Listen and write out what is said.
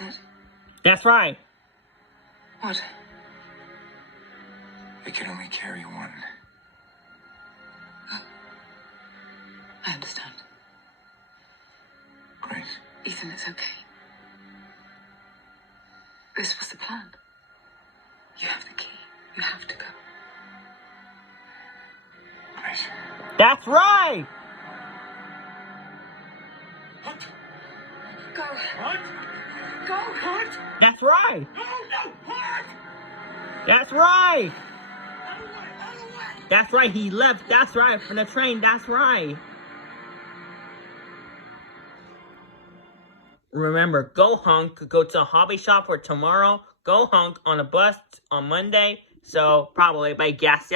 it? That's right. What? They can only carry one. I understand. Grace. Ethan, it's okay. This was the plan. You have the key. You have to go. Grace. That's right. What? Go. What? Go. What? That's right. No! What? That's right. Out of the way! Out of the way! That's right. He left. That's right. From the train. That's right. Remember, go honk. Go to a hobby shop for tomorrow. Go honk on a bus on Monday. So probably by gas.